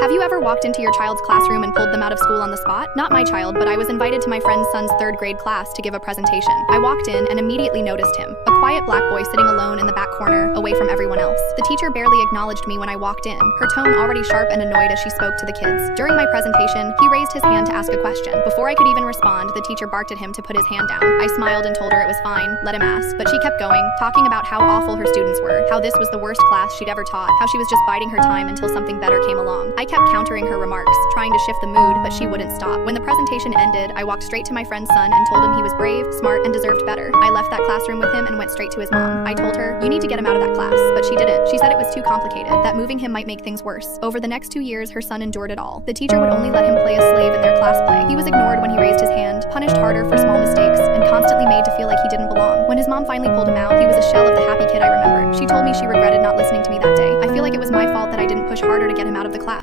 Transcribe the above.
Have you ever walked into your child's classroom and pulled them out of school on the spot? Not my child, but I was invited to my friend's son's third grade class to give a presentation. I walked in and immediately noticed him, a quiet black boy sitting alone in the back corner, away from everyone else. The teacher barely acknowledged me when I walked in, her tone already sharp and annoyed as she spoke to the kids. During my presentation, he raised his hand to ask a question. Before I could even respond, the teacher barked at him to put his hand down. I smiled and told her it was fine, let him ask, but she kept going, talking about how awful her students were, how this was the worst class she'd ever taught, how she was just biding her time until something better came along. I kept countering her remarks, trying to shift the mood, but she wouldn't stop. When the presentation ended, I walked straight to my friend's son and told him he was brave, smart, and deserved better. I left that classroom with him and went straight to his mom. I told her, "You need to get him out of that class," but she didn't. She said it was too complicated, that moving him might make things worse. Over the next 2 years, her son endured it all. The teacher would only let him play a slave in their class play. He was ignored when he raised his hand, punished harder for small mistakes, and constantly made to feel like he didn't belong. When his mom finally pulled him out, he was a shell of the happy kid I remembered. She told me she regretted not listening to me that day. I feel like it was my fault that I didn't push harder to get him out of the class.